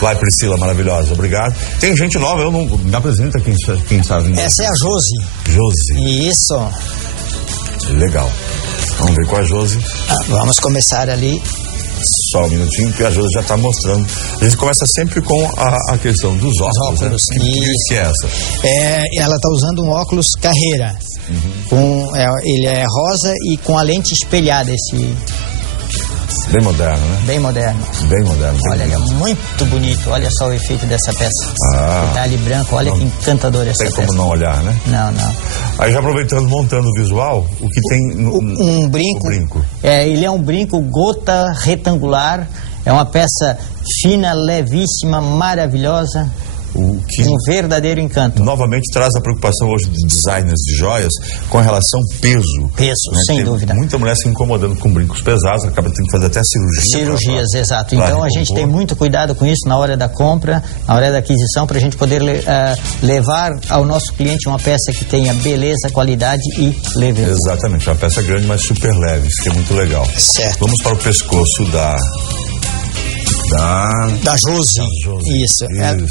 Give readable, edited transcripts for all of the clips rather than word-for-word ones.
Vai, Priscila, maravilhosa, obrigado. Tem gente nova, eu não me apresenta quem sabe. Essa é a Josi. Josi. Isso. Legal. Vamos ver com a Josi. Vamos começar ali. Só um minutinho, que a Josi já está mostrando. A gente começa sempre com a questão dos óculos, né? Que é essa? Ela está usando um óculos Carreira. Ele é rosa e com a lente espelhada, Bem moderno, né? Bem moderno. Bem moderno. Olha, ele é muito bonito. Olha só o efeito dessa peça. Detalhe branco, olha que encantador essa peça. Tem como não olhar, né? Não. Aí já aproveitando, montando o visual, o que tem um brinco. Ele é um brinco gota retangular. É uma peça fina, levíssima, maravilhosa. Um verdadeiro encanto. Novamente traz a preocupação hoje dos designers de joias com relação peso. Peso, né? Sem dúvida. Muita mulher se incomodando com brincos pesados, acaba tendo que fazer até cirurgias, exato. Então a gente tem muito cuidado com isso na hora da compra, na hora da aquisição, para a gente poder levar ao nosso cliente uma peça que tenha beleza, qualidade e leveza. Exatamente, uma peça grande, mas super leve, isso que é muito legal. Certo. Vamos para o pescoço da Josi. Isso.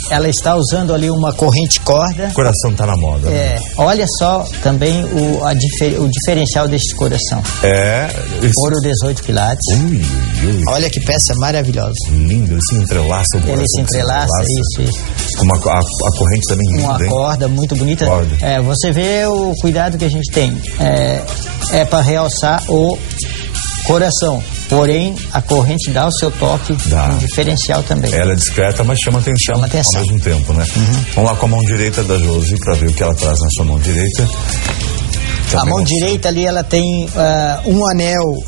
Ela está usando ali uma corrente corda. O coração está na moda. Olha só também o diferencial deste coração. Ouro 18 quilates. Olha que peça maravilhosa. Lindo, ele se entrelaça. Ele se entrelaça, isso. Com a corrente também linda. Uma corda muito bonita. Você vê o cuidado que a gente tem. É para realçar o coração. Porém, a corrente dá o seu toque, um diferencial também. Ela é discreta, mas chama atenção ao mesmo tempo, né? Vamos lá com a mão direita da Josi para ver o que ela traz na sua mão direita. A mão direita ali, ela tem um anel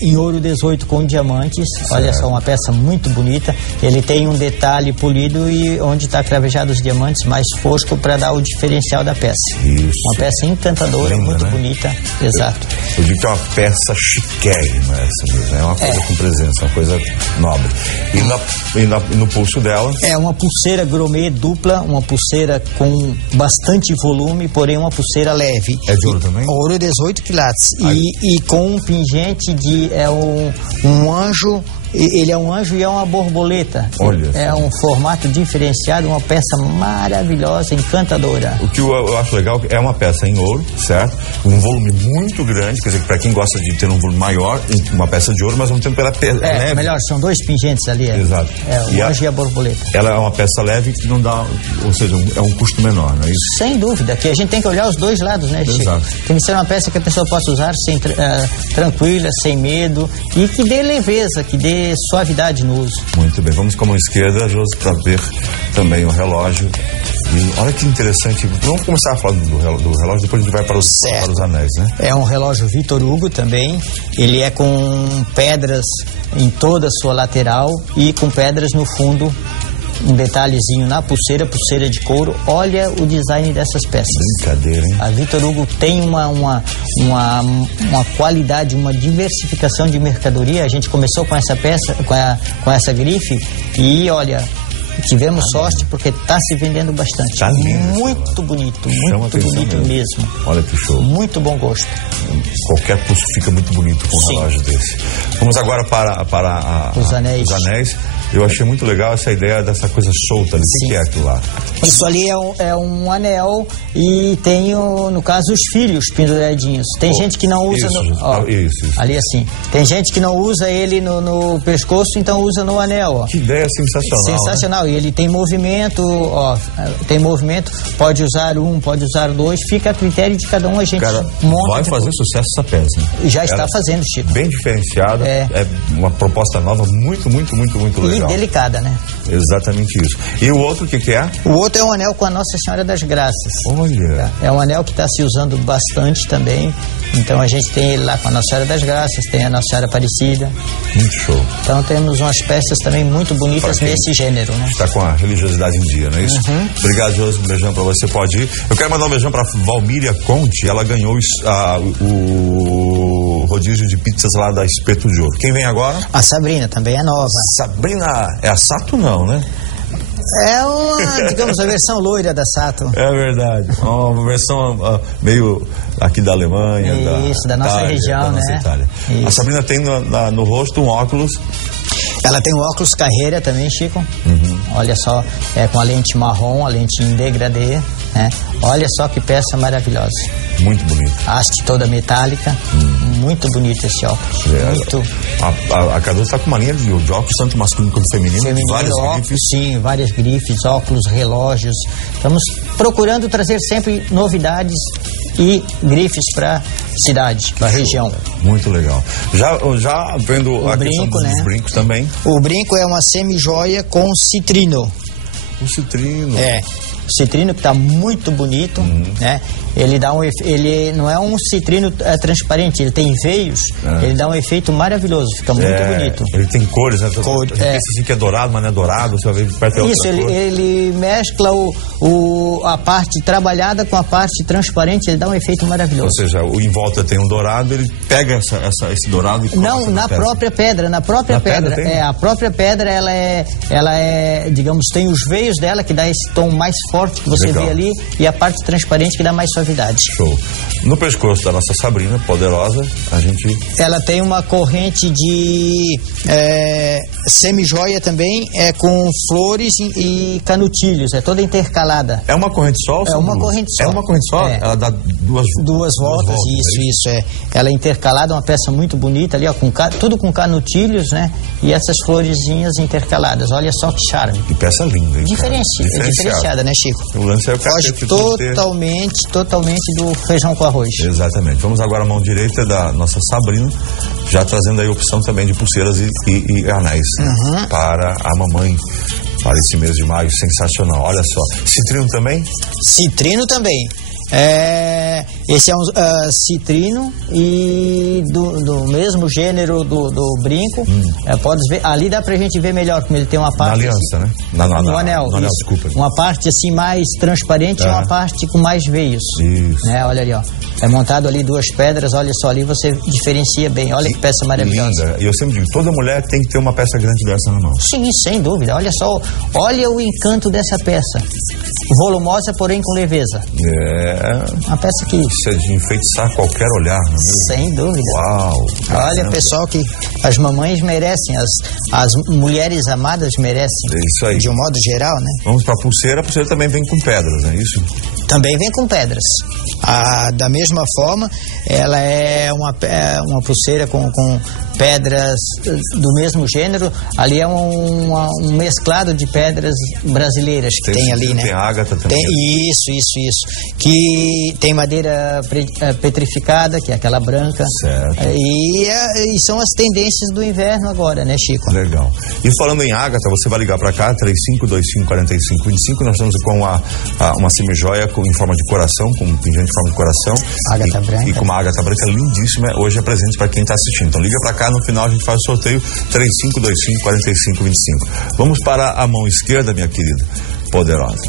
em ouro 18 com diamantes. Certo. Olha só, uma peça muito bonita. Ele tem um detalhe polido e onde está cravejado os diamantes mais fosco para dar o diferencial da peça. Isso. Uma peça encantadora, muito bonita. Exato. Eu digo que é uma peça chiquérrima essa mesmo. É uma coisa com presença, uma coisa nobre. E no pulso dela? É uma pulseira gourmet dupla, uma pulseira com bastante volume, porém uma pulseira leve. É de ouro também? Ouro 18 quilates. E com um pingente de um anjo. Ele é um anjo e é uma borboleta. Olha. É um formato diferenciado, uma peça maravilhosa, encantadora. O que eu acho legal é uma peça em ouro, certo? Um volume muito grande, quer dizer, para quem gosta de ter um volume maior, uma peça de ouro, mas ao mesmo tempo ela é leve. Melhor, são dois pingentes ali. Exato. O anjo e a borboleta. Ela é uma peça leve que não dá, ou seja, é um custo menor, não é isso? Sem dúvida, que a gente tem que olhar os dois lados, né, Chico? Exato. Tem que ser uma peça que a pessoa possa usar tranquila, sem medo e que dê leveza, que dê suavidade no uso. Muito bem, vamos com a mão esquerda, Josi, para ver também o relógio. E olha que interessante, vamos começar a falar do relógio, depois a gente vai para os anéis, né? É um relógio Vitor Hugo também, ele é com pedras em toda a sua lateral e com pedras no fundo. Um detalhezinho na pulseira de couro. Olha o design dessas peças. Brincadeira, hein? A Vitor Hugo tem uma qualidade, uma diversificação de mercadoria. A gente começou com essa peça, com essa grife e olha, tivemos sorte porque está se vendendo bastante. Tá lindo. Muito bonito, muito bonito mesmo. Olha que show. Muito bom gosto. Qualquer pulso fica muito bonito com um relógio desse. Vamos agora para os anéis. Eu achei muito legal essa ideia dessa coisa solta ali. O que é aquilo lá? Isso ali é um anel e tem, no caso, os filhos penduradinhos. Tem gente que não usa... Isso. Ali assim. Tem gente que não usa ele no pescoço, então usa no anel. Ó. Que ideia sensacional. Sensacional. Né? E ele tem movimento, pode usar um, pode usar dois, fica a critério de cada um, a gente monta. Vai fazer sucesso essa peça. Já está fazendo, Chico. Bem diferenciada, é uma proposta nova, muito legal. E delicada, né? Exatamente isso. E o outro, o que é? O outro é um anel com a Nossa Senhora das Graças. Olha! É um anel que está se usando bastante também. Então a gente tem ele lá com a Nossa Senhora das Graças, tem a Nossa Senhora Aparecida. Muito show. Então temos umas peças também muito bonitas nesse gênero, né? Está com a religiosidade em dia, não é isso? Obrigado, Josi. Um beijão para você, pode ir. Eu quero mandar um beijão para Valmíria Conte. Ela ganhou o rodízio de pizzas lá da Espeto de Ouro. Quem vem agora? A Sabrina, também é nova. Sabrina, é a Sato não, né? É uma, digamos, a versão loira da Sato. É verdade. Uma versão meio aqui da Alemanha. Da nossa Itália, região, da nossa Itália. A Sabrina tem no rosto um óculos. Ela tem um óculos Carreira também, Chico. Olha só, com a lente marrom, a lente em degradê, né? Olha só que peça maravilhosa. Muito bonito. Haste toda metálica, muito bonito esse óculos. Muito. A Cardoso está com uma linha de óculos, tanto masculino quanto feminino. Várias grifes. Sim, várias grifes, óculos, relógios. Estamos procurando trazer sempre novidades e grifes para cidade, para região. Muito legal. Já vendo a questão dos brincos também. O brinco é uma semi-joia com citrino. O citrino. O citrino que está muito bonito, né? Ele não é um citrino transparente, ele tem veios, ele dá um efeito maravilhoso, fica muito bonito. Ele tem cores, né? Pensa assim que é dourado, mas não é dourado, você vai ver perto da outra cor. Ele mescla a parte trabalhada com a parte transparente, ele dá um efeito maravilhoso. Ou seja, em volta tem um dourado, ele pega esse dourado e coloca. Não, na própria pedra, a própria pedra, ela é, digamos, tem os veios dela que dá esse tom mais forte que você vê ali, e a parte transparente que dá mais suavidade. Show. No pescoço da nossa Sabrina, poderosa, ela tem uma corrente de semi-joia também, com flores e canutilhos, é toda intercalada. É uma corrente só? É uma corrente só. É uma corrente só? Ela dá duas voltas. Isso. Ela é intercalada, uma peça muito bonita ali, ó, tudo com canutilhos, né? E essas florezinhas intercaladas. Olha só que charme. Que peça linda, hein? Diferenciada, né, Chico? O lance é o foge totalmente do feijão com arroz. Exatamente. Vamos agora à mão direita da nossa Sabrina, já trazendo aí a opção também de pulseiras e anéis para a mamãe, para esse mês de maio. Sensacional. Olha só. Citrino também? Citrino também. Esse é um citrino e do mesmo gênero do brinco. Pode ver, ali dá pra gente ver melhor, como ele tem uma parte. Na aliança, né? No anel. No anel, desculpa. Uma parte assim mais transparente e uma parte com mais veios. Isso. Olha ali, ó. É montado ali duas pedras, olha só, ali você diferencia bem. Olha que peça maravilhosa. Linda. E eu sempre digo, toda mulher tem que ter uma peça grande dessa na mão. Sim, sem dúvida. Olha só, olha o encanto dessa peça. Volumosa, porém com leveza. Uma peça que... Isso é de enfeitiçar qualquer olhar, não é mesmo? Sem dúvida. Uau! Olha, pessoal, que as mamães merecem, as mulheres amadas merecem. É isso aí. De um modo geral, né? Vamos para a pulseira também vem com pedras, não é isso? Também vem com pedras. Da mesma forma, ela é uma pulseira com pedras do mesmo gênero. Ali é um mesclado de pedras brasileiras que tem ali, né? Tem ágata também. Isso. Que tem madeira petrificada, que é aquela branca. Certo. E são as tendências do inverno agora, né, Chico? Legal. E falando em ágata, você vai ligar para cá, 3525-4525. Nós estamos com uma semi-joia em forma de coração, com um pingente em forma de coração. Ágata branca. E com uma ágata branca lindíssima. Hoje é presente para quem está assistindo. Então liga para cá, no final a gente faz o sorteio 3525-4525. Vamos para a mão esquerda, minha querida, poderosa.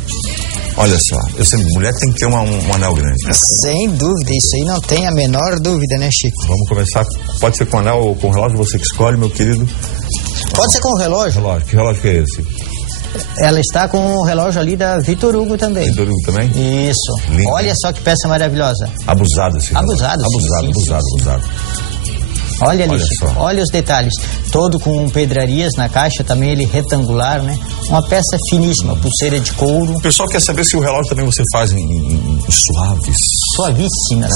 Olha só, eu sempre, mulher tem que ter um anel grande. Sem dúvida, isso aí não tem a menor dúvida, né, Chico? Vamos começar, pode ser com anel ou com relógio, você que escolhe, meu querido. Pode ser com relógio. Que relógio que é esse? Ela está com o relógio ali da Vitor Hugo também. Vitor Hugo também? Isso. Lindo. Olha só que peça maravilhosa. Abusado esse relógio. Abusado. Olha ali, Chico, olha os detalhes. Todo com pedrarias na caixa, também ele retangular, né? Uma peça finíssima, pulseira de couro. O pessoal quer saber se o relógio também você faz em suaves. Suavíssimas.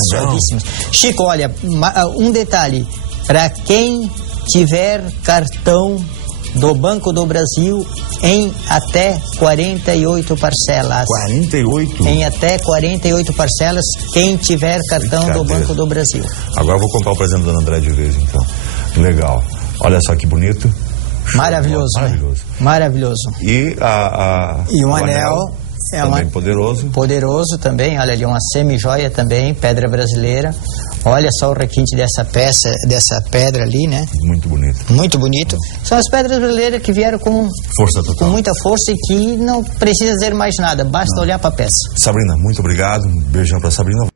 Chico, olha, um detalhe. Para quem tiver cartão do Banco do Brasil em até 48 parcelas. 48? Em até 48 parcelas, quem tiver cartão do Banco do Brasil. Agora eu vou comprar o presente do André de vez, então. Legal. Olha só que bonito. Maravilhoso, né? Maravilhoso. E o anel é também poderoso. Poderoso também, olha ali, uma semi-joia também, pedra brasileira. Olha só o requinte dessa peça, dessa pedra ali, né? Muito bonito. Muito bonito. São as pedras brasileiras que vieram com força total. Com muita força e que não precisa dizer mais nada, basta olhar para a peça. Sabrina, muito obrigado. Um beijão para Sabrina.